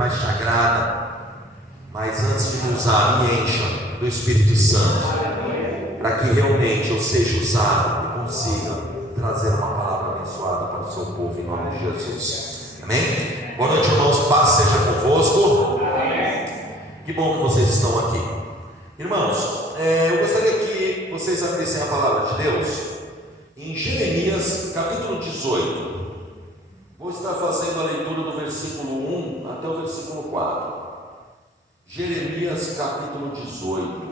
mais te agrada. Mas antes de me usar, me encha do Espírito Santo, para que realmente eu seja usado e consiga trazer uma palavra abençoada para o seu povo, em nome de Jesus. Amém? Boa noite, irmãos, paz seja convosco. Que bom que vocês estão aqui. Irmãos, eu gostaria que vocês abrissem a palavra de Deus em Jeremias capítulo 18. Vou estar fazendo a leitura do versículo 1 até o versículo 4. Jeremias capítulo 18.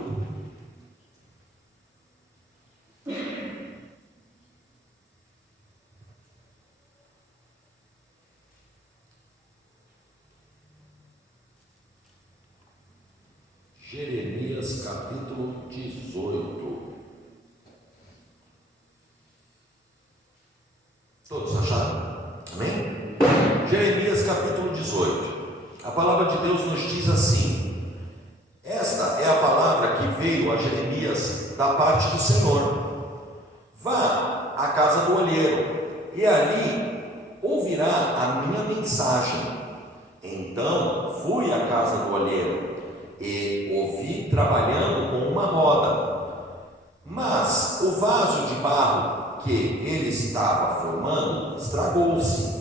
Jeremias capítulo 18. Todos acharam? Amém? Jeremias capítulo 18. A palavra de Deus nos diz assim: esta é a palavra que veio a Jeremias da parte do Senhor. Vá à casa do olheiro, e ali ouvirá a minha mensagem. Então fui à casa do olheiro e o vi trabalhando com uma roda, mas o vaso de barro que ele estava formando estragou-se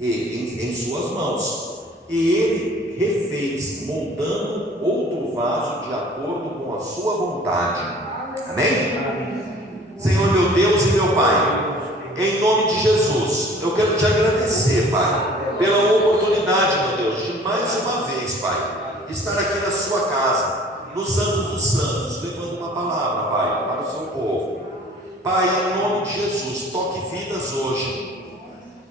em suas mãos, e ele refez, moldando outro vaso de acordo com a sua vontade. Amém? Senhor meu Deus e meu Pai, em nome de Jesus, eu quero te agradecer, Pai, pela oportunidade, meu Deus, de mais uma vez, Pai, estar aqui na sua casa, no Santo dos Santos, levando uma palavra, Pai, para o seu povo. Pai, em nome de Jesus, toque vidas hoje.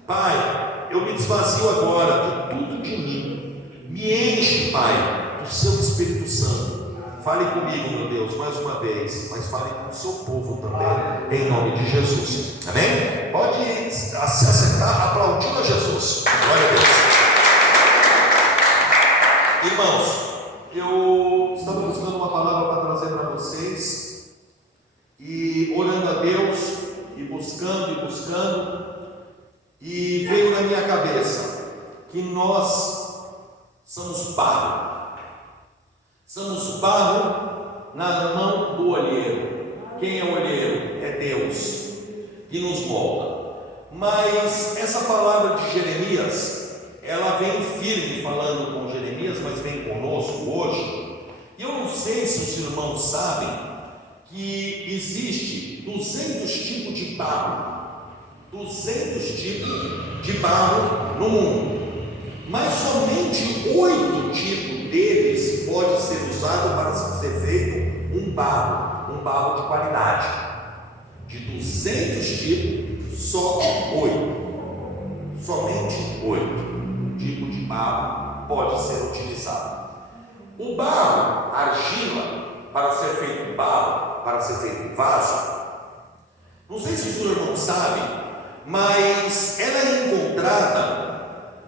Pai, eu me desvazio agora de tudo de mim. Me enche, Pai, do seu Espírito Santo. Fale comigo, meu Deus, mais uma vez, mas fale com o seu povo também, em nome de Jesus. Amém? Pode se assentar, aplaudindo a Jesus. Glória a Deus. Irmãos, eu estava buscando uma palavra para trazer para vocês, e orando a Deus, e buscando, e veio na minha cabeça que nós somos barro na mão do olheiro. Quem é o olheiro? É Deus que nos molda. Mas essa palavra de Jeremias, ela vem firme falando com Jeremias, mas vem conosco hoje. E eu não sei se os irmãos sabem que existe 200 tipos de barro, 200 tipos de barro no mundo, mas somente 8 tipos deles pode ser usado para ser feito um barro de qualidade. De 200 tipos, só 8, somente 8 tipo de barro pode ser utilizado. O barro, argila, para ser feito barro, para ser feito vaso, não sei se os irmãos sabem, mas ela é encontrada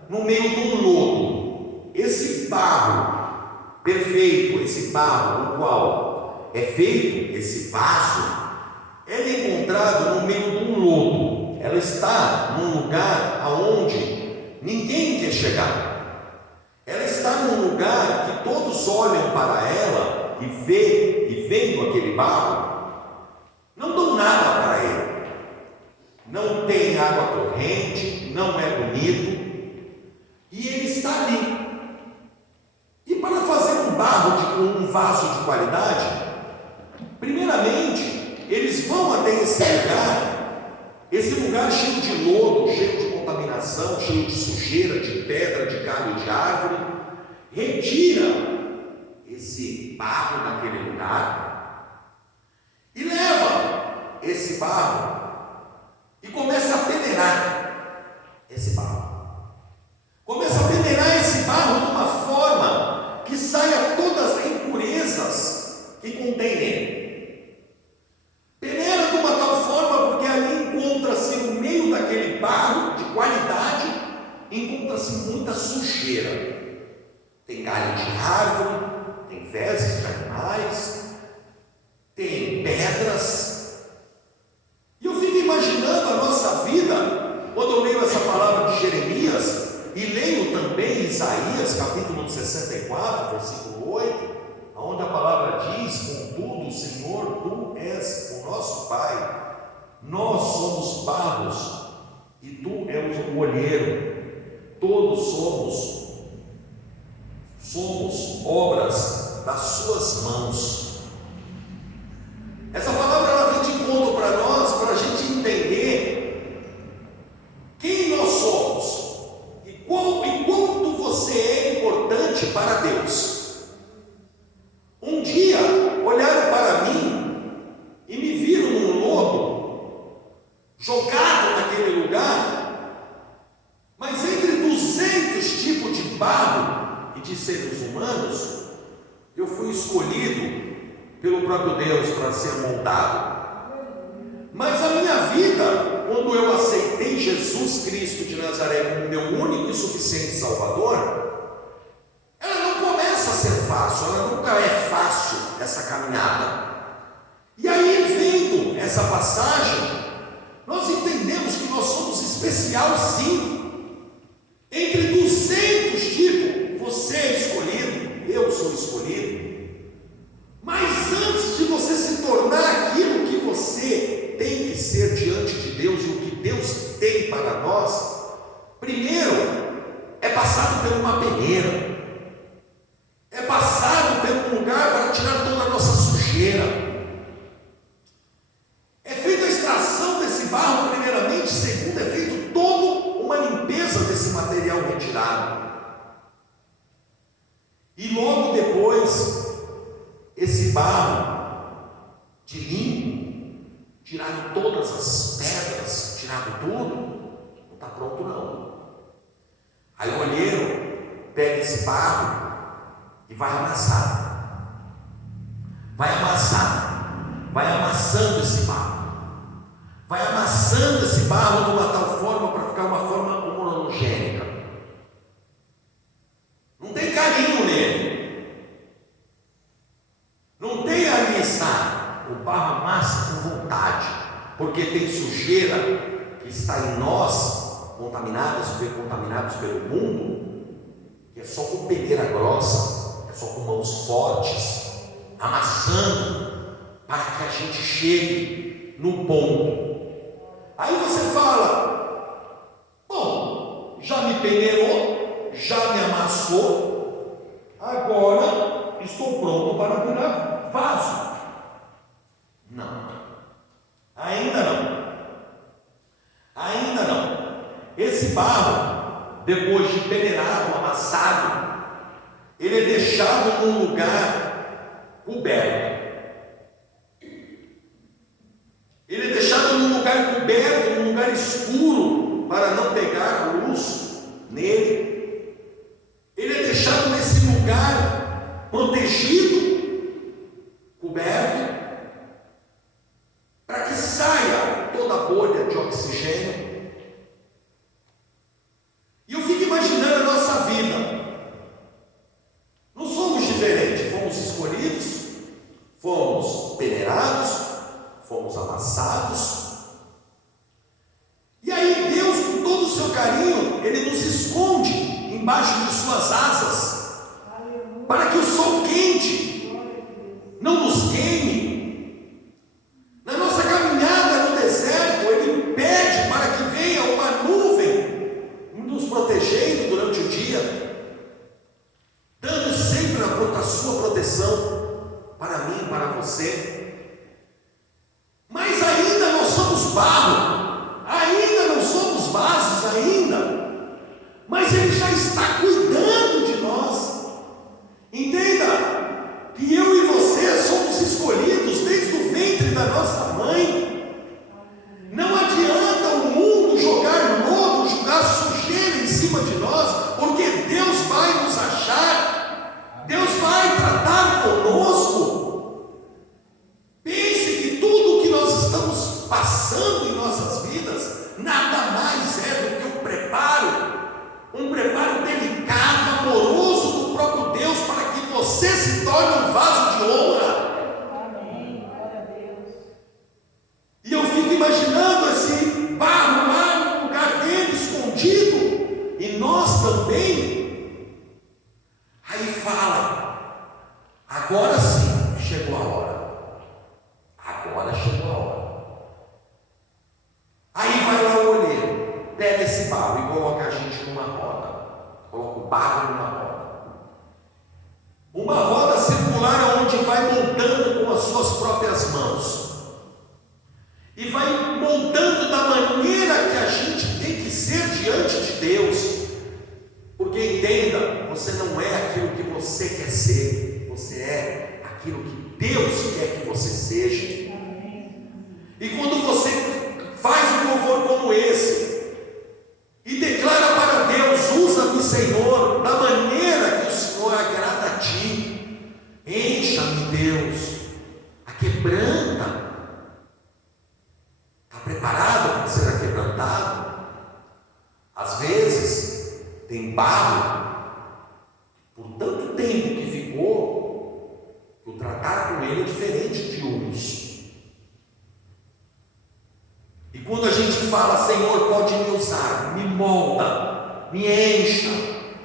no meio de um lodo. Esse barro perfeito, esse barro no qual é feito esse vaso, ela é encontrado no meio de um lodo. Ela está num lugar aonde ninguém quer chegar. Ela está num lugar que todos olham para ela e vendo aquele barro, não dão nada para ele. Não tem água corrente, não é bonito, e ele está ali. E para fazer um vaso de qualidade, primeiramente eles vão até esse lugar cheio de lodo, cheio de contaminação, cheio de sujeira, de pedra, de galho de árvore, retira esse barro daquele lugar e leva esse barro e começa a peneirar esse barro. Começa a peneirar esse barro de uma forma que saia todas as impurezas que contém nele. Peneira de uma tal forma porque ali encontra-se no meio daquele barro de qualidade, encontra-se muita sujeira. Tem galho de árvore, tem fezes de animais, tem pedras. E eu fico imaginando a nossa vida, quando eu leio essa palavra de Jeremias, e leio também Isaías, capítulo 64, versículo 8, onde a palavra diz: contudo, Senhor, Tu és o nosso Pai, nós somos barros e Tu és o olheiro, todos somos obras das Suas mãos. Essa palavra ela vem de encontro para nós, para a gente entender quem nós somos e quanto você é importante para Deus. Um dia olharam para mim e me viram num lodo, jogado naquele lugar, mas entre 200 tipos de barro e de seres humanos, eu fui escolhido pelo próprio Deus para ser moldado. Mas a minha vida, quando eu aceitei Jesus Cristo de Nazaré como meu único e suficiente Salvador, ela não começa a ser fácil, ela nunca é fácil, essa caminhada. E aí, vendo essa passagem, nós entendemos que nós somos especial, sim. Entre 200 tipos, você é escolhido, eu sou escolhido. Mas antes de você se tornar aquilo que você tem que ser diante de Deus e o que Deus tem para nós, primeiro é passado por uma peneira, é passado por um lugar para tirar toda a nossa sujeira, é feita a extração desse barro primeiramente, segundo é feito toda uma limpeza desse material retirado, e logo depois esse barro de limpo, tirado todas as pedras, tirado tudo, não está pronto não. Aí o olheiro pega esse barro e vai amassar, vai amassando esse barro, vai amassando esse barro de uma tal forma para ficar uma forma homogênea. Não tem carinho nele. Não tem amizade, o barro amassa com vontade, porque tem sujeira que está em nós, contaminados pelo mundo, que é só com peneira grossa, é só com mãos fortes, amassando, para que a gente chegue no ponto. Aí você fala: bom, já me peneirou, já me amassou, agora estou pronto para virar vaso. Não, ainda não. Esse barro, depois de peneirado, amassado, ele é deixado num lugar coberto. Ele é deixado num lugar coberto, num lugar escuro, para não pegar luz nele. Ele é deixado nesse lugar protegido, coberto, para que saia toda a bolha de oxigênio. E eu fico imaginando a nossa vida. Não somos diferentes, fomos escolhidos, fomos peneirados, fomos amassados. E aí Deus, com todo o seu carinho, Ele nos esconde embaixo de suas asas, para que o sol quente não nos queime. Na nossa caminhada no deserto, Ele pede para que venha uma nuvem nos protegendo durante o dia, dando sempre a sua proteção para mim, para você. Mas ainda nós somos barro, ainda não somos vasos ainda, mas Ele já está cuidando de nós. Entenda que eu e você somos escolhidos desde o ventre da nossa mãe. Não adianta o mundo jogar lodo, jogar sujeira em cima de nós, porque Deus vai nos achar, Deus vai tratar conosco. agora sim, chegou a hora. Agora chegou a hora. Aí vai lá o olheiro, pega esse barro e coloca a gente numa roda. Coloca o barro numa roda. Uma roda circular onde vai montando com as suas próprias mãos. E vai montando da maneira que a gente tem que ser diante de Deus. Porque entenda, você não é aquilo que você quer ser, você é aquilo que Deus quer que você seja. E quando você faz um louvor como esse e declara para Deus: usa-me, Senhor, da maneira que o Senhor agrada a ti, encha-me, Deus, aquebranta. Está preparado para ser aquebrantado? Às vezes tem barro, por tanto tempo que ficou, que o tratar com ele é diferente de uns. E quando a gente fala: Senhor, pode me usar, me molda, me encha,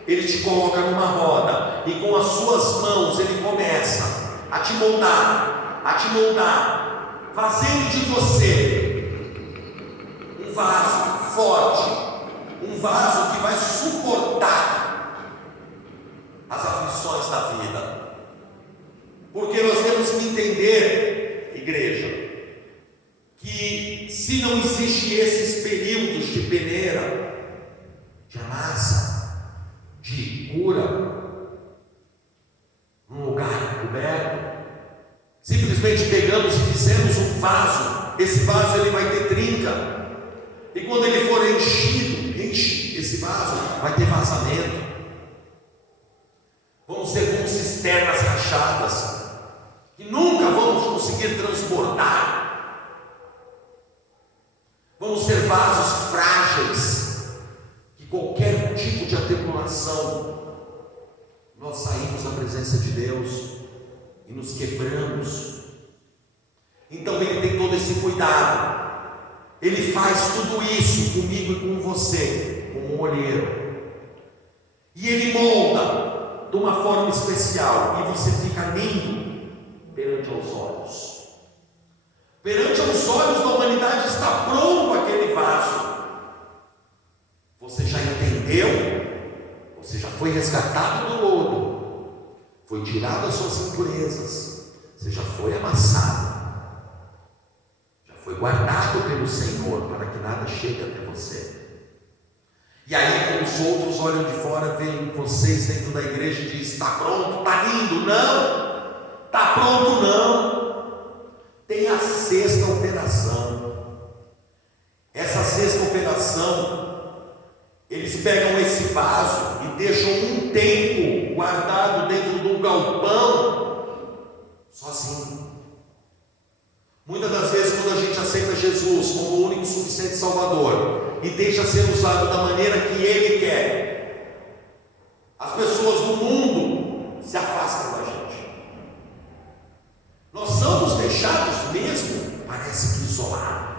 Ele te coloca numa roda, e com as suas mãos Ele começa a te moldar, fazendo de você um vaso forte, um vaso que vai suportar as aflições da vida. Porque nós temos que entender, igreja, que se não existe esses períodos de peneira, de amassa, de cura, num lugar coberto, simplesmente pegamos e fizemos um vaso, esse vaso ele vai ter trinca, e quando ele for enche esse vaso, vai ter vazamento, vamos ter como cisternas rachadas, que nunca vamos conseguir transbordar. Vamos ser vasos frágeis, que qualquer tipo de atribulação, nós saímos da presença de Deus e nos quebramos. Então Ele tem todo esse cuidado. Ele faz tudo isso comigo e com você, como um olheiro. E Ele molda de uma forma especial, e você fica lindo perante aos olhos. Perante os olhos da humanidade está pronto aquele vaso. Você já entendeu? Você já foi resgatado do lodo, foi tirado as suas impurezas, você já foi amassado, já foi guardado pelo Senhor para que nada chegue até você. E aí, quando os outros olham de fora, veem vocês dentro da igreja e dizem: está pronto, está lindo. Não, está pronto não. Tem a sexta operação. Essa sexta operação, eles pegam esse vaso e deixam um tempo guardado dentro de um galpão, sozinho. Muitas das vezes, quando a gente aceita Jesus como o único e suficiente Salvador e deixa ser usado da maneira que Ele quer, as pessoas do mundo se afastam da gente. Nós somos deixados mesmo, parece que isolados,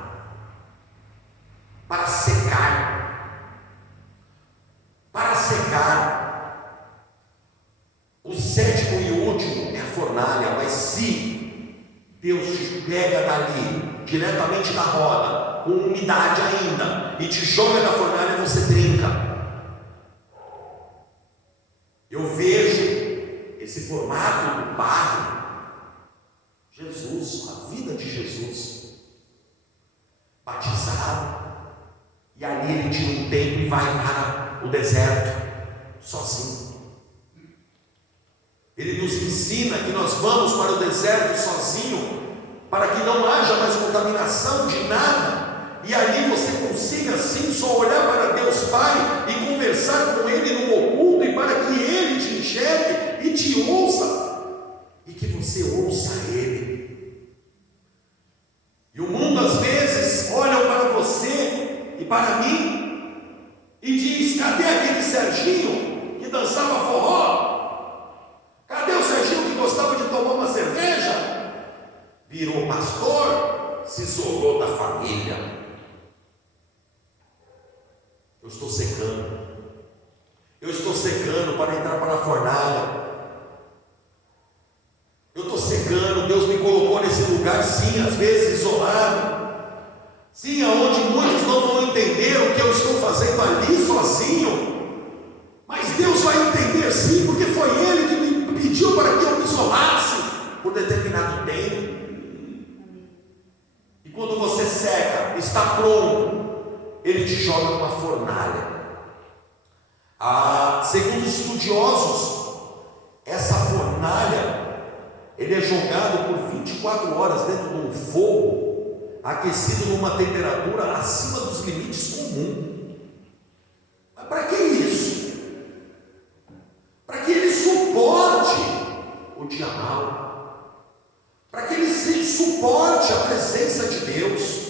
para secar. Para secar. O sétimo e último é a fornalha, mas se Deus te pega dali, diretamente da roda, com umidade ainda, e te joga na fornalha, você trinca. Eu vejo esse formato do barro, Jesus, a vida de Jesus, batizado, e ali ele tira um tempo e vai para o deserto, sozinho. Ele nos ensina que nós vamos para o deserto sozinho, para que não haja mais contaminação de nada, e ali você consiga sim só olhar para Deus Pai e conversar com Ele no oculto, e para que Ele te enxergue e te ouça, e que você ouça Ele. E o mundo às vezes olha para você e para mim e diz: cadê aquele Serginho que dançava forró? Cadê o Serginho que gostava de tomar uma cerveja? Virou pastor, se isolou da família. Eu estou secando para entrar para a fornalha. determinado tempo. E quando você seca, está pronto, ele te joga numa fornalha. Segundo os estudiosos, essa fornalha, ele é jogado por 24 horas dentro de um fogo, aquecido numa temperatura acima dos limites comuns. Mas para que isso? Para que ele suporte o dia mau, para que ele suporte a presença de Deus.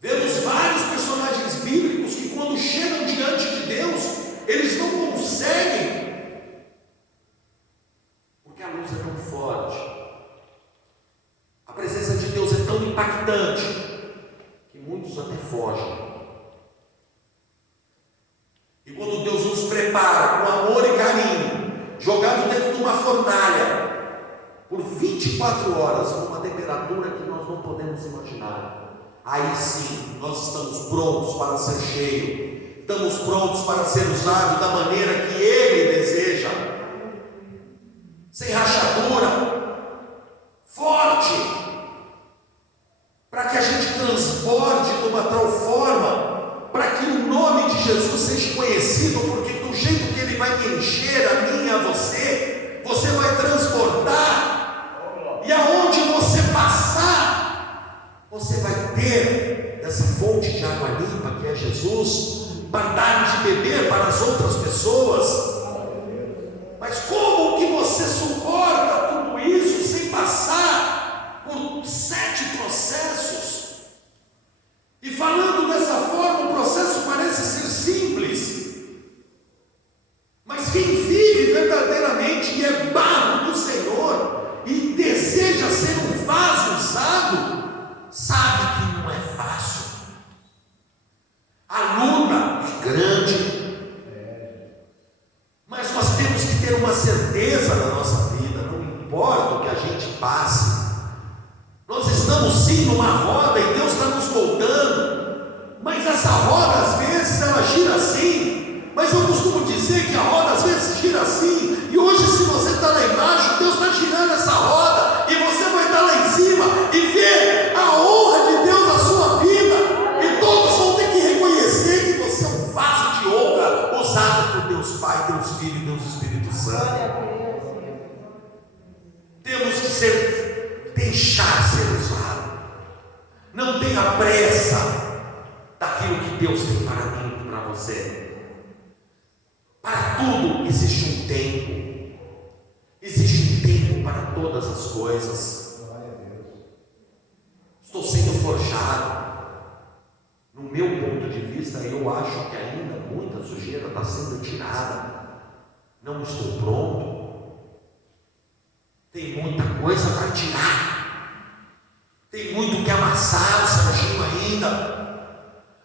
Vemos vários personagens bíblicos que, quando chegam diante de Deus, eles não conseguem, porque a luz é tão forte, a presença de Deus é tão impactante, que muitos até fogem. E quando Deus nos prepara com amor e carinho, jogado dentro de uma fornalha, por 24 horas, com uma temperatura que nós não podemos imaginar, aí sim, nós estamos prontos para ser cheios, estamos prontos para ser usados da maneira que Ele deseja, sem rachadura, forte, para que a gente transborde de uma tal forma, para que o nome de Jesus seja conhecido, porque do jeito que Ele vai encher a mim e a você, você vai transbordar, e aonde você passar, você vai ter essa fonte de água limpa que é Jesus, para dar de beber para as outras pessoas. Mas como que você suporta tudo isso sem passar por 7 processos? E falando dessa forma, o processo parece ser simples, mas quem vive verdadeiramente e é barro do Senhor e deseja ser um vaso usado, sabe que não é fácil. A luta é grande, mas nós temos que ter uma certeza na nossa vida, não importa o que a gente passe. Nós estamos sim numa roda e Deus está nos moldando, mas essa roda às vezes ela gira assim, mas eu costumo dizer que a roda às vezes gira assim, e hoje, se você está lá embaixo, Deus está girando essa roda, e você vai estar lá em cima e ver a honra de Deus na sua vida, e todos vão ter que reconhecer que você é um vaso de honra usado por Deus Pai, Deus Filho e Deus Espírito Santo. Temos que deixar ser usado. Não tenha pressa daquilo que Deus tem para mim e para você. Para tudo existe um tempo. Existe um tempo para todas as coisas. Estou sendo forjado. No meu ponto de vista, eu acho que ainda muita sujeira está sendo tirada. Não estou pronto. Tem muita coisa para tirar. Tem muito que amassar o Serginho ainda.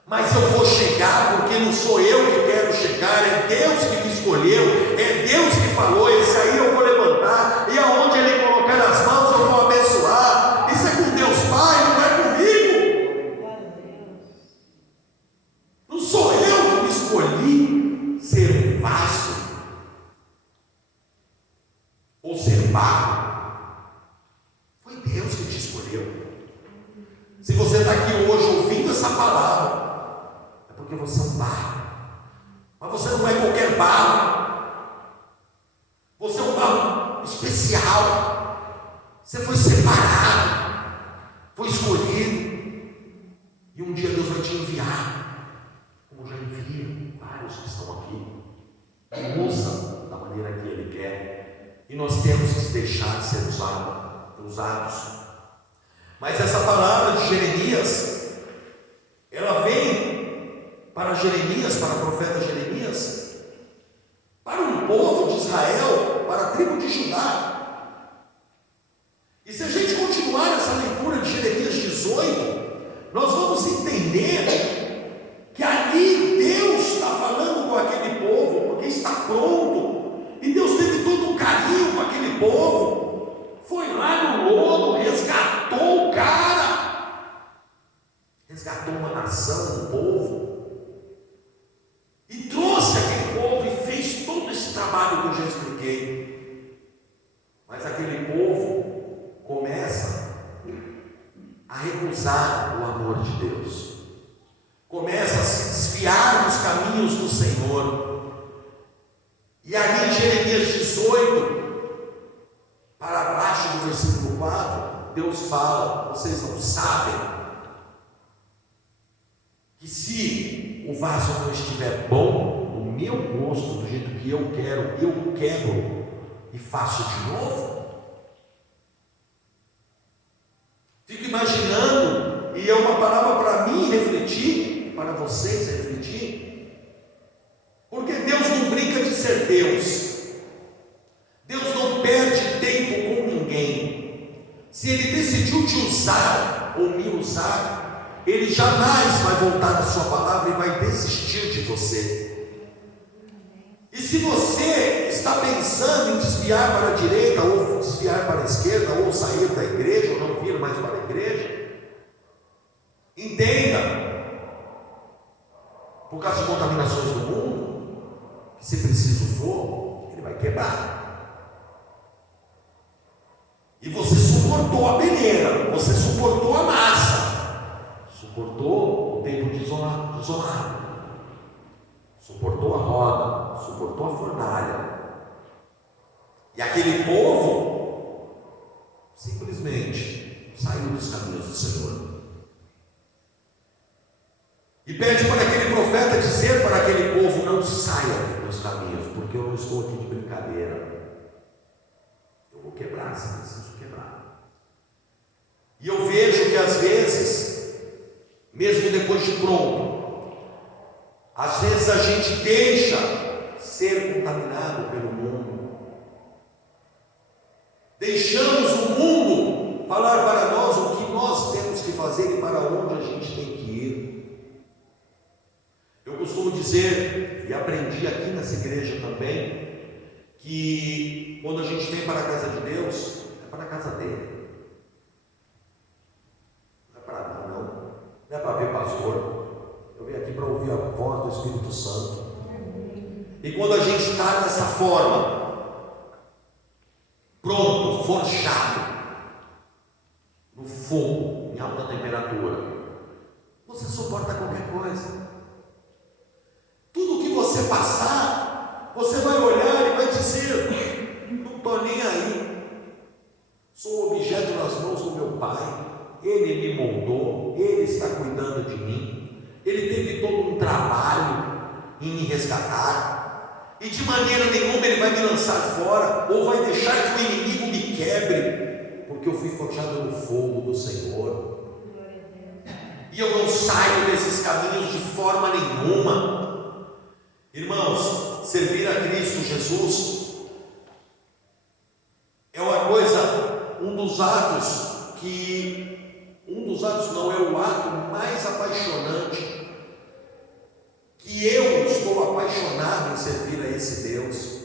Mas eu vou chegar, porque não sou eu que quero chegar, é Deus que me escolheu, é Deus que falou, esse aí eu vou levantar, e aonde Ele colocar as mãos eu vou abençoar. Isso é com Deus Pai, não é comigo. Não sou eu que me escolhi ser um vaso, ou ser barro. Foi Deus que te escolheu. Se você está aqui hoje ouvindo essa palavra, é porque você é um barro. Mas você não é qualquer barro. Você é um barro especial. Você foi separado, foi escolhido. E um dia Deus vai te enviar, como já envia vários que estão aqui. E usa da maneira que Ele quer. E nós temos que deixar de ser usados. Mas essa palavra de Jeremias, ela vem para Jeremias, para o profeta Jeremias, para um povo de Israel, para a tribo de Judá. E se a gente continuar essa leitura de Jeremias 18, nós vamos entender que ali Deus está falando com aquele povo, porque está pronto, e Deus teve todo um carinho com aquele povo. Foi lá no lodo, resgatou o cara, resgatou uma nação, um povo, e trouxe aquele povo e fez todo esse trabalho que eu já expliquei. Mas aquele povo recusar o amor de Deus, começa a se desviar dos caminhos do Senhor. E ali em Jeremias 18, para baixo do versículo 4, Deus fala: vocês não sabem que se o vaso não estiver bom, do meu gosto, do jeito que eu quebro e faço de novo? Fico imaginando, e é uma palavra para mim refletir, para vocês refletir, porque Deus não brinca de ser Deus. Deus não perde tempo com ninguém. Se Ele decidiu te usar ou me usar, Ele jamais vai voltar na sua palavra e vai desistir de você. E se você está pensando em desviar para a direita, ou desviar para a esquerda, ou sair da igreja, ou não vir mais para a igreja, entenda, por causa de contaminações do mundo, que se preciso for, ele vai quebrar. E você suportou a peneira, você suportou a massa, suportou o tempo de isolar, suportou a roda, suportou a fornalha. E aquele povo simplesmente saiu dos caminhos do Senhor. E pede para aquele profeta dizer para aquele povo: não saia dos caminhos, porque eu não estou aqui de brincadeira. Eu vou quebrar, se preciso quebrar. E eu vejo que às vezes, mesmo depois de pronto, às vezes a gente deixa ser contaminado pelo mundo. Deixamos o mundo falar para nós o que nós temos que fazer e para onde a gente tem que ir. Eu costumo dizer, e aprendi aqui nessa igreja também, que quando a gente vem para a casa de Deus, é para a casa dele. Não é para mim, não. Não é para ver pastor. Eu vim aqui para ouvir a voz do Espírito Santo. E quando a gente está dessa forma, pronto, forjado, no fogo, em alta temperatura, você suporta qualquer coisa. Tudo que você passar, você vai olhar e vai dizer: não estou nem aí, sou objeto nas mãos do meu Pai, Ele me moldou, Ele está cuidando de mim. Ele teve todo um trabalho em me resgatar, e de maneira nenhuma Ele vai me lançar fora, ou vai deixar que o inimigo me quebre, porque eu fui forjado no fogo do Senhor, e eu não saio desses caminhos de forma nenhuma. Irmãos, servir a Cristo Jesus é uma coisa, um dos atos não, é o ato mais apaixonante, que eu estou apaixonado em servir a esse Deus.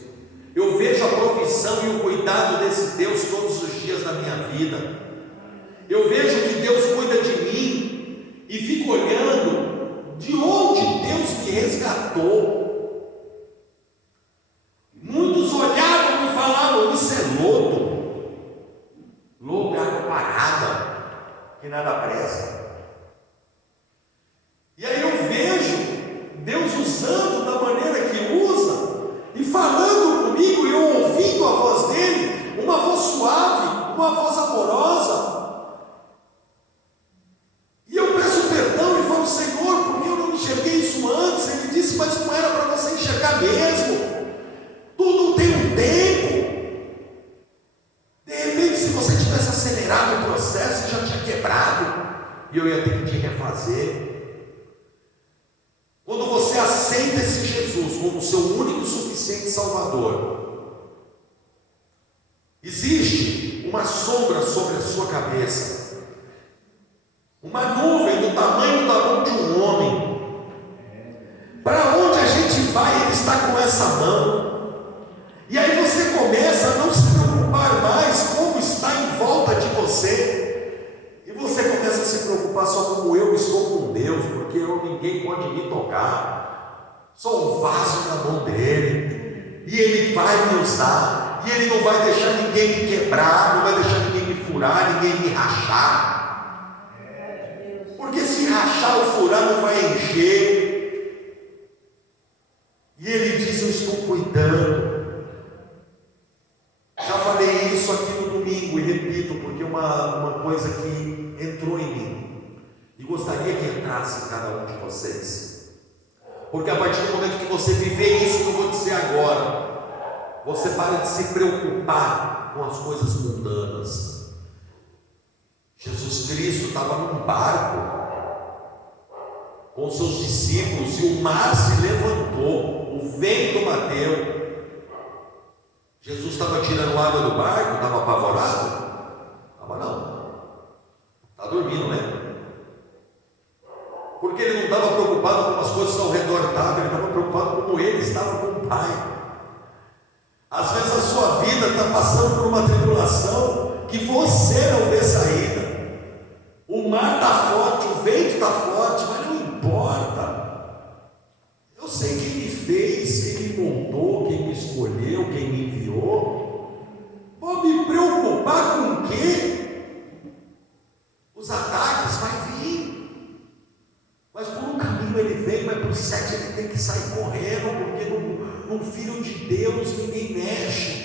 Eu vejo a provisão e o cuidado desse Deus todos os dias da minha vida. Eu vejo que Deus cuida de mim e fico olhando de onde Deus me resgatou. Muitos olhavam e falavam: isso é lodo, lodo é água parada, que nada presta. E aí eu vejo Deus usando da maneira que usa, e falando comigo, e eu ouvindo a voz dele, uma voz suave, uma voz amorosa. E eu peço perdão e falo: Senhor, por que eu não enxerguei isso antes? Ele disse: mas não era para você enxergar mesmo, tudo tem um tempo. De repente, se você tivesse acelerado o processo, você já tinha quebrado, e eu ia ter que te refazer. Quando você aceita esse Jesus como seu único e suficiente Salvador, existe uma sombra sobre a sua cabeça, uma nuvem do tamanho da mão de um homem. Para onde a gente vai, Ele está com essa mão. E aí você começa a não se preocupar mais como está em volta de você, e você começa a se preocupar só como eu estou com Deus, porque ninguém pode me tocar, sou um vaso na mão dele, e Ele vai me usar, e Ele não vai deixar ninguém me quebrar, não vai deixar ninguém me furar, ninguém me rachar. rachar ou furar, não vai encher. E ele diz: eu estou cuidando. Já falei isso aqui no domingo e repito, porque uma coisa que entrou em mim e gostaria que entrasse em cada um de vocês. Porque a partir do momento que você viver isso que eu vou dizer agora, você para de se preocupar com as coisas mundanas. Jesus Cristo estava num barco com seus discípulos e o mar se levantou, o vento bateu. Jesus estava tirando água do barco, estava apavorado? Estava não. Está dormindo, né? Porque ele não estava preocupado com as coisas ao redor estavam, ele estava preocupado como ele estava com o Pai. Às vezes a sua vida está passando por uma tribulação que você não vê saída. O mar está forte, o vento está forte, mas não importa. Eu sei quem me fez, quem me montou, quem me escolheu, quem me enviou. Vou me preocupar com o quê? Os ataques vai vir, mas por um caminho ele vem, mas por 7 ele tem que sair correndo, porque num filho de Deus ninguém mexe.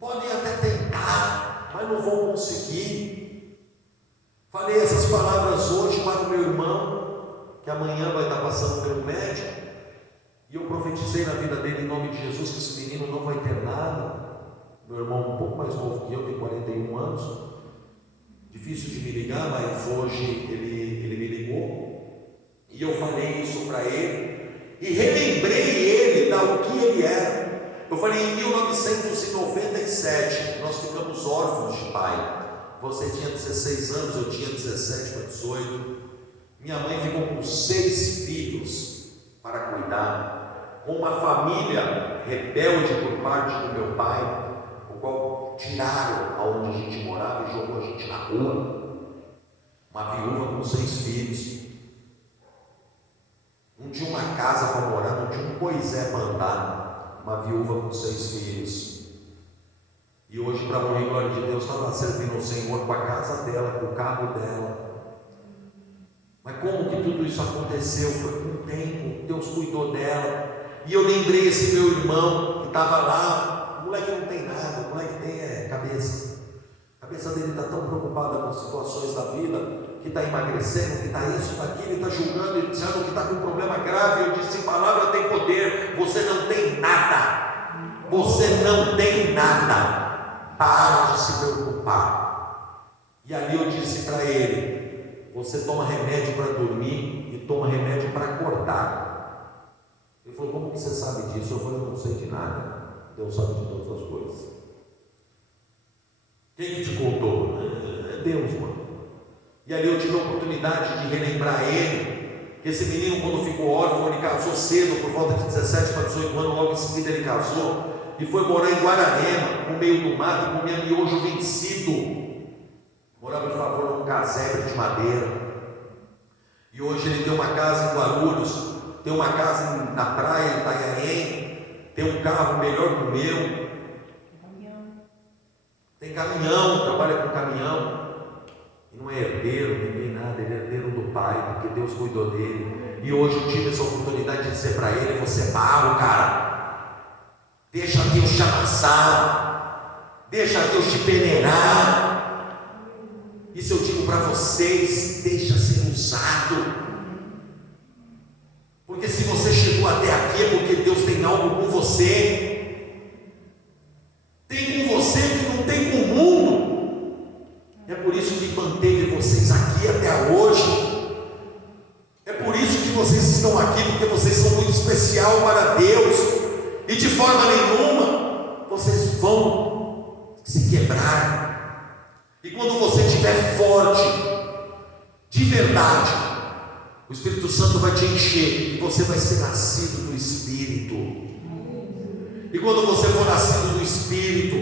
Podem até tentar, mas não vão conseguir. Falei essas palavras hoje para o meu irmão, que amanhã vai estar passando pelo médico, e eu profetizei na vida dele em nome de Jesus que esse menino não vai ter nada. Meu irmão um pouco mais novo que eu, tem 41 anos, difícil de me ligar, mas hoje ele me ligou, e eu falei isso para ele, e relembrei ele do que ele era. Eu falei: em 1997, nós ficamos órfãos de pai. Você tinha 16 anos, eu tinha 17 para 18. Minha mãe ficou com 6 filhos para cuidar, com uma família rebelde por parte do meu pai, o qual tiraram aonde a gente morava e jogou a gente na rua. Uma viúva com 6 filhos. Não tinha uma casa para morar, não tinha um coisé para andar. Uma viúva com 6 filhos. E hoje, para a honra e glória de Deus, está lá servindo o Senhor com a casa dela, com o carro dela. Mas como que tudo isso aconteceu? Foi com o tempo, Deus cuidou dela. E eu lembrei esse meu irmão que estava lá. O moleque não tem nada, o moleque tem cabeça. A cabeça dele está tão preocupada com as situações da vida, que está emagrecendo, que está isso, está aquilo, ele está julgando, ele dizendo que está com um problema grave. Eu disse: palavra tem poder, você não tem nada. Você não tem nada. Para de se preocupar. E ali eu disse para ele: você toma remédio para dormir e toma remédio para acordar. Ele falou: como que você sabe disso? Eu falei: eu não sei de nada. Deus sabe de todas as coisas. Quem que te contou? É Deus, mano. E ali eu tive a oportunidade de relembrar ele, que esse menino, quando ficou órfão, ele casou cedo, por volta de 17 para 18 anos, logo em seguida ele casou. E foi morar em Guararema, no meio do mato, comia miojo vencido. Morava de favor num casebre de madeira. E hoje ele tem uma casa em Guarulhos, tem uma casa na praia, em Itanhaém, tem um carro melhor que o meu. Tem caminhão, trabalha com caminhão. E não é herdeiro, nem nada, ele é herdeiro do pai, porque Deus cuidou dele. E hoje eu tive essa oportunidade de dizer para ele: você é barro, cara. Deixa Deus te amassar, deixa Deus te peneirar. Isso eu digo para vocês: deixa ser usado. Porque se você chegou até aqui é porque Deus tem algo com você. Tem com você que não tem com o mundo. É por isso que manteve vocês aqui até hoje. É por isso que vocês estão aqui, porque vocês são muito especial para Deus. E de forma nenhuma vocês vão se quebrar. E quando você estiver forte, de verdade, o Espírito Santo vai te encher e você vai ser nascido do Espírito. E quando você for nascido do Espírito,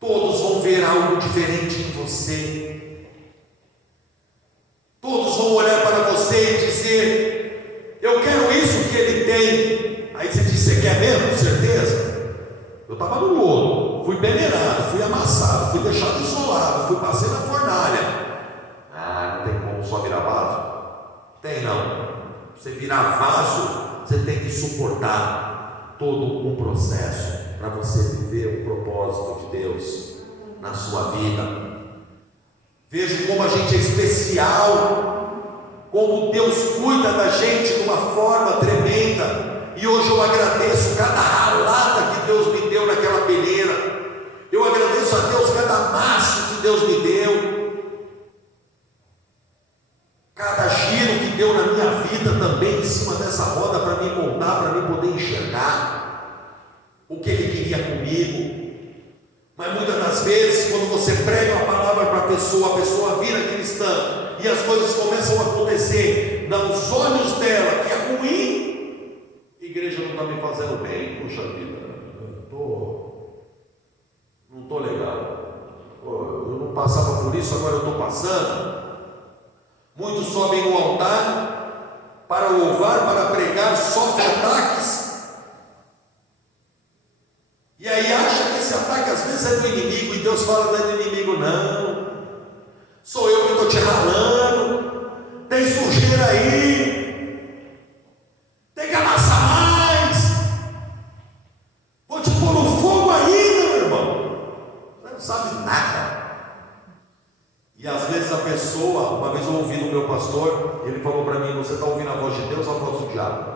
todos vão ver algo diferente em você. Todos vão olhar para você e dizer: eu quero isso que ele tem. Aí você diz: você quer mesmo? Certeza? Eu estava no lodo, fui peneirado, fui amassado, fui deixado isolado, fui passei na fornalha. não. Você virar vaso, você tem que suportar todo um processo para você viver o propósito de Deus na sua vida. Veja como a gente é especial, como Deus cuida da gente de uma forma tremenda. E hoje eu agradeço cada ralada que Deus me deu naquela peneira. Eu agradeço a Deus cada massa que Deus me deu, cada giro que deu na minha vida também em cima dessa roda para me montar, para me poder enxergar o que Ele queria comigo. Mas muitas das vezes, quando você prega uma palavra para a pessoa vira cristã e as coisas começam a acontecer nos olhos dela, que é ruim, a igreja não está me fazendo bem. Puxa vida, não estou legal. Eu não passava por isso, agora eu estou passando. Muitos sobem no altar para louvar, para pregar, sofrem ataques. E aí acha que esse ataque às vezes é do inimigo, e Deus fala: não é do inimigo não, sou eu que estou te ralando, tem sujeira aí, tem que amassar mais, vou te pôr no fogo ainda, meu irmão. Você não sabe nada. E às vezes a pessoa, uma vez eu ouvi do meu pastor, ele falou para mim: você está ouvindo a voz de Deus ou a voz do diabo?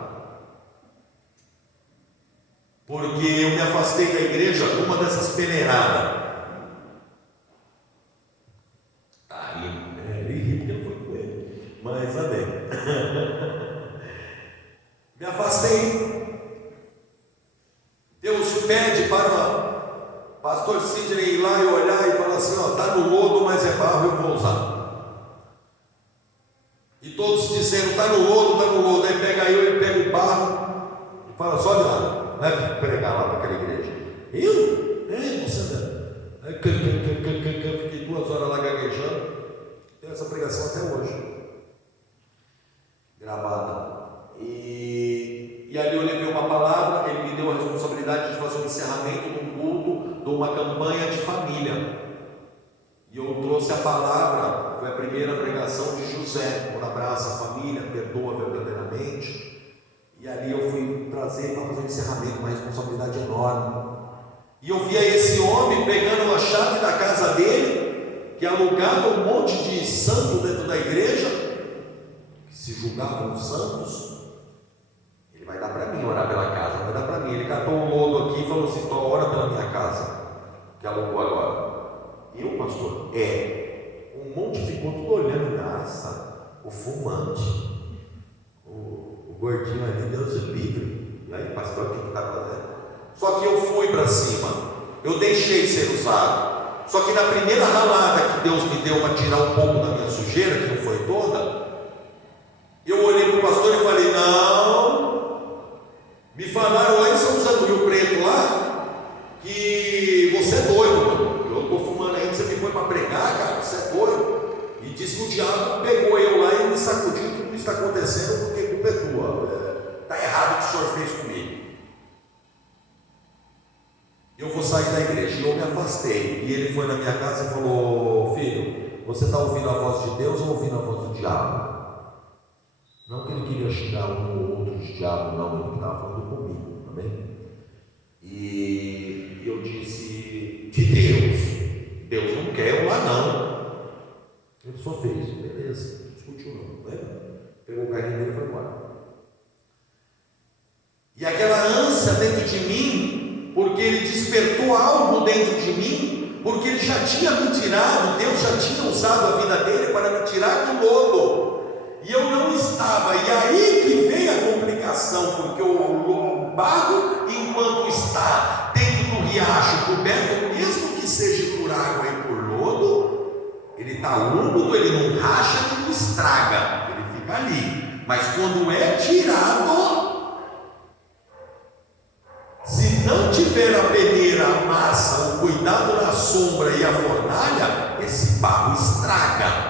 Porque eu me afastei da igreja numa dessas peneiradas. Tá rindo, porque eu fui com ele, mas amém. Me afastei. Deus pede para o pastor Sidney ir lá e olhar e falar assim: ó, está no lodo, mas é barro, eu vou usar. E todos dizendo: está no lodo. Aí pega ele pega o barro e fala: sobe lá. Vai pregar lá para aquela igreja. Eu? Você não. Aí fiquei 2 horas lá gaguejando. Tenho essa pregação até hoje, gravada. E ali eu levei uma palavra. Ele me deu a responsabilidade de fazer um encerramento de um culto, de uma campanha de família. E eu trouxe a palavra. Foi a primeira pregação de José, quando abraça a família, perdoa verdadeiramente. E ali eu fui trazer para fazer um encerramento, uma responsabilidade enorme. E eu via esse homem pegando a chave da casa dele, que alugava um monte de santo dentro da igreja, que se julgavam santos. Ele vai dar para mim orar pela casa, vai dar para mim. Ele catou um lodo aqui e falou assim: então ora pela minha casa, que alugou agora. E eu, pastor, um monte ficou tudo olhando, nossa, o fumante, o gordinho ali, Deus o livre. E aí, pastor, o que está fazendo? Só que eu fui para cima, eu deixei ser usado. Só que na primeira ralada que Deus me deu para tirar um pouco da minha sujeira, que não foi toda, eu olhei para o pastor e falei: não, me falaram lá em São José do Rio Preto, lá, que você é doido, mano. Eu estou fumando ainda, você me foi para pregar, cara, você é doido. E disse que o diabo pegou eu lá e me sacudiu: tudo isso está acontecendo porque a culpa é tua, está errado o que o senhor fez comigo. Eu vou sair da igreja. E eu me afastei. E ele foi na minha casa e falou: filho, você está ouvindo a voz de Deus ou ouvindo a voz do diabo? Não que ele queria xingar um ou outro de diabo, não, ele estava falando comigo, também. E eu disse: de Deus. Deus não quer eu lá não. Ele só fez, beleza, não discutiu não, lembra? Pegou o carrinho dele e foi embora. E aquela ânsia dentro de mim, porque ele despertou algo dentro de mim, porque ele já tinha me tirado, Deus já tinha usado a vida dele para me tirar do lodo, e eu não estava. E aí que vem a complicação, porque o barro, enquanto está dentro do riacho, coberto, mesmo que seja por água e por lodo, ele está úmido, ele não racha, ele não estraga, ele fica ali. Mas quando é tirado, se não tiver a peneira, a massa, o cuidado na sombra e a fornalha, esse barro estraga.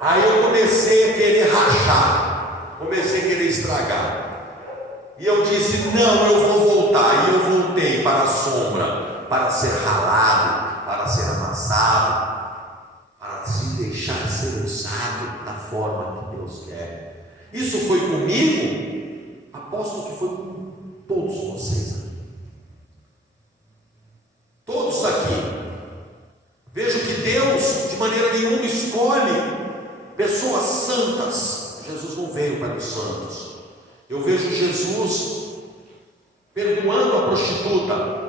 Aí eu comecei a querer rachar, comecei a querer estragar. E eu disse: não, eu vou voltar. E eu voltei para a sombra, para ser ralado, para ser amassado, para se deixar forma que Deus quer. Isso foi comigo, aposto que foi com todos vocês aqui. Todos aqui. Vejo que Deus, de maneira nenhuma, escolhe pessoas santas. Jesus não veio para os santos. Eu vejo Jesus perdoando a prostituta.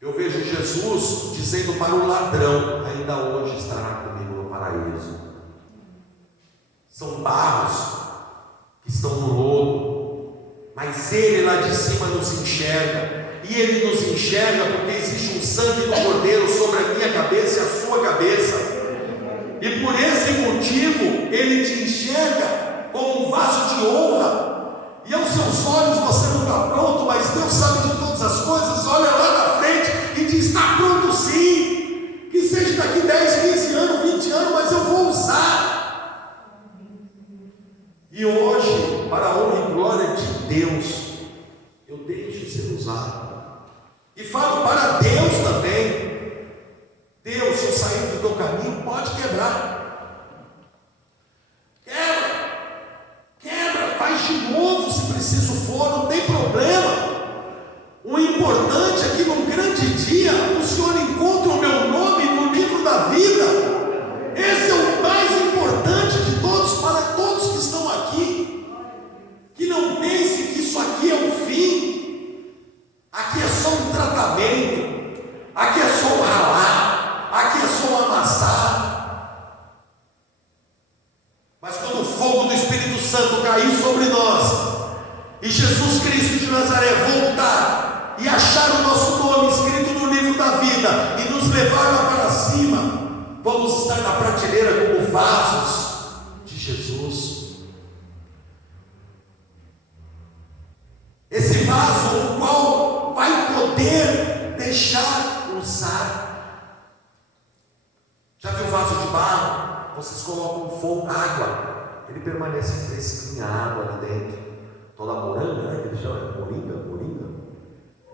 Eu vejo Jesus dizendo para o ladrão: ainda hoje estará comigo no paraíso. São barros que estão no lodo, mas Ele lá de cima nos enxerga. E Ele nos enxerga porque existe um sangue do Cordeiro sobre a minha cabeça e a sua cabeça. E por esse motivo Ele te enxerga como um vaso de honra. E aos seus olhos você não está pronto, mas Deus sabe de todas as coisas. Olha lá na frente e diz: está pronto sim. Que seja daqui 10, 15 anos, 20 anos, mas eu vou usar. E hoje, para a honra e glória de Deus, eu deixo ser usado. E falo para Deus também: Deus, se eu sair do teu caminho, pode quebrar. Quebra, faz de novo se preciso for, não tem problema. O importante é que num grande dia o Senhor encontre o meu nome no livro da vida. Esse é o mais importante de todos, para todos que estão aqui. Que não pense que isso aqui é o fim. Aqui é só um tratamento, aqui é só um ralar, aqui é só um amassar. Mas quando o fogo do Espírito Santo cair sobre nós, e Jesus Cristo de Nazaré voltar, e achar o nosso nome escrito no livro da vida, e nos levar lá para cima, vamos estar na prateleira como vasos de Jesus. Esse vaso, o qual vai poder deixar usar. Já viu o vaso de barro? Vocês colocam fogo, água, ele permanece fresquinho, a água ali dentro. Toda moranga, né? Que eles chamam, moringa.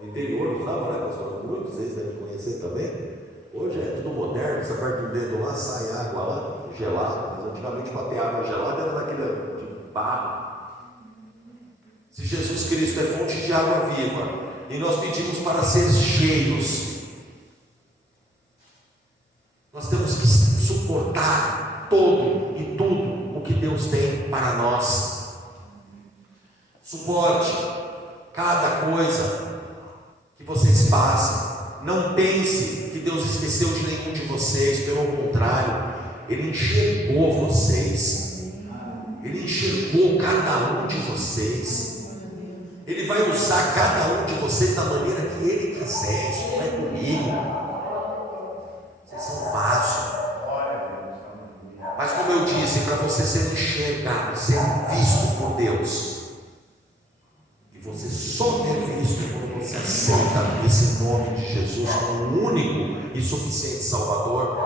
No interior usava, né, pessoal? Muitos vocês devem conhecer também. Hoje é tudo moderno, você aperta o dedo lá, sai água lá, gelada. Mas antigamente, para ter água gelada, era daquele de barro. Se Jesus Cristo é fonte de água viva, e nós pedimos para ser cheios, nós temos que suportar todo e tudo o que Deus tem para nós. Suporte cada coisa que vocês passam. Não pense que Deus esqueceu de nenhum de vocês. Pelo contrário, Ele enxergou vocês. Ele enxergou cada um de vocês. Ele vai usar cada um de vocês da maneira que Ele quiser. Isso não é comigo. Vocês são vasos. Mas como eu disse, para você ser enxergado, ser visto por Deus, e você só é visto quando você aceita esse nome de Jesus como o único e suficiente Salvador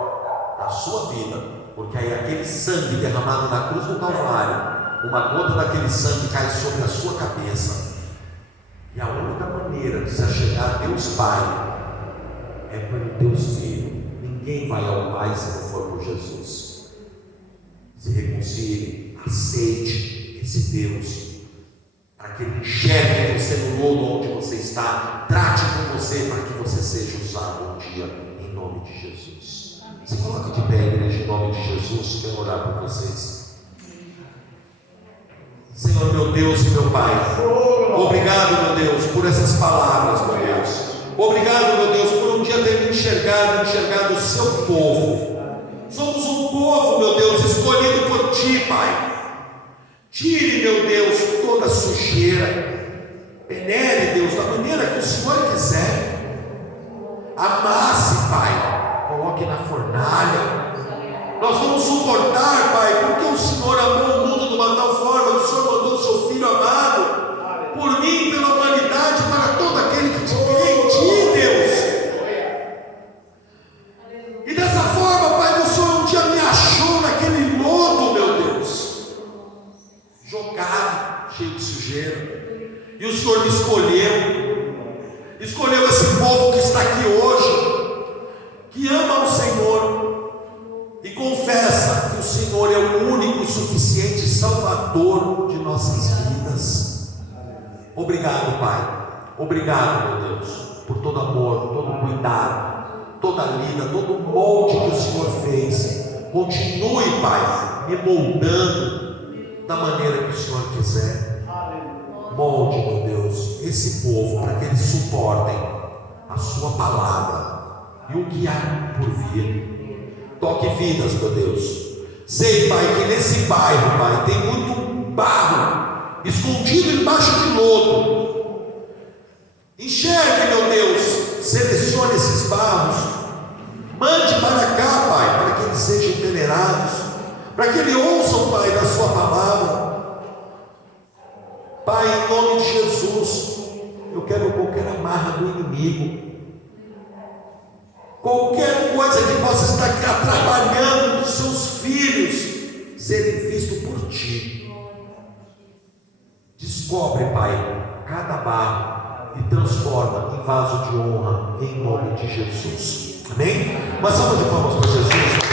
da sua vida. Porque aí aquele sangue derramado na cruz do Calvário, uma gota daquele sangue cai sobre a sua cabeça. E a única maneira de se achegar a Deus Pai é pelo Deus Filho. Ninguém vai ao Pai se não for por Jesus. Se reconcilie, aceite esse Deus, para que Ele enxergue você no lodo onde você está, trate com você para que você seja usado um dia, em nome de Jesus. Se coloque de pé, igreja, em nome de Jesus. Quero orar por vocês. Senhor, meu Deus e meu Pai, obrigado, meu Deus, por essas palavras, meu Deus. Obrigado, meu Deus, por um dia ter me enxergado o seu povo. Somos um povo, meu Deus, escolhido por Ti, Pai. Tire, meu Deus, toda sujeira. Venere, Deus, da maneira que o Senhor quiser. Amasse, Pai. Coloque na fornalha. Nós vamos suportar, Pai, porque o Senhor amou o mundo de uma tal forma que o Senhor mandou o seu Filho amado por mim e pela humanidade, para todo aquele que te crê em Ti, Deus. E dessa forma, Pai, o Senhor um dia me achou naquele lodo, meu Deus, jogado, cheio de sujeira, e o Senhor me escolheu esse povo que está aqui hoje, que ama o Senhor e confessa que o Senhor é o único e suficiente Salvador de nossas vidas. Obrigado, Pai. Obrigado, meu Deus, por todo amor, todo cuidado, toda lida, todo molde que o Senhor fez. Continue, Pai, me moldando da maneira que o Senhor quiser. Molde, meu Deus, esse povo para que eles suportem a sua palavra e o que há por vir. Toque vidas, meu Deus. Sei, Pai, que nesse bairro, Pai, tem muito barro escondido embaixo de lodo. Enxergue, meu Deus, selecione esses barros, mande para cá, Pai, para que eles sejam peneirados, para que eles ouçam, Pai, da sua palavra. Pai, em nome de Jesus, eu quero qualquer amarra do inimigo, qualquer coisa que possa estar atrapalhando os seus filhos serem vistos por Ti. Descobre, Pai, cada barro e transforma em vaso de honra, em nome de Jesus. Amém? Uma salva de palmas para Jesus.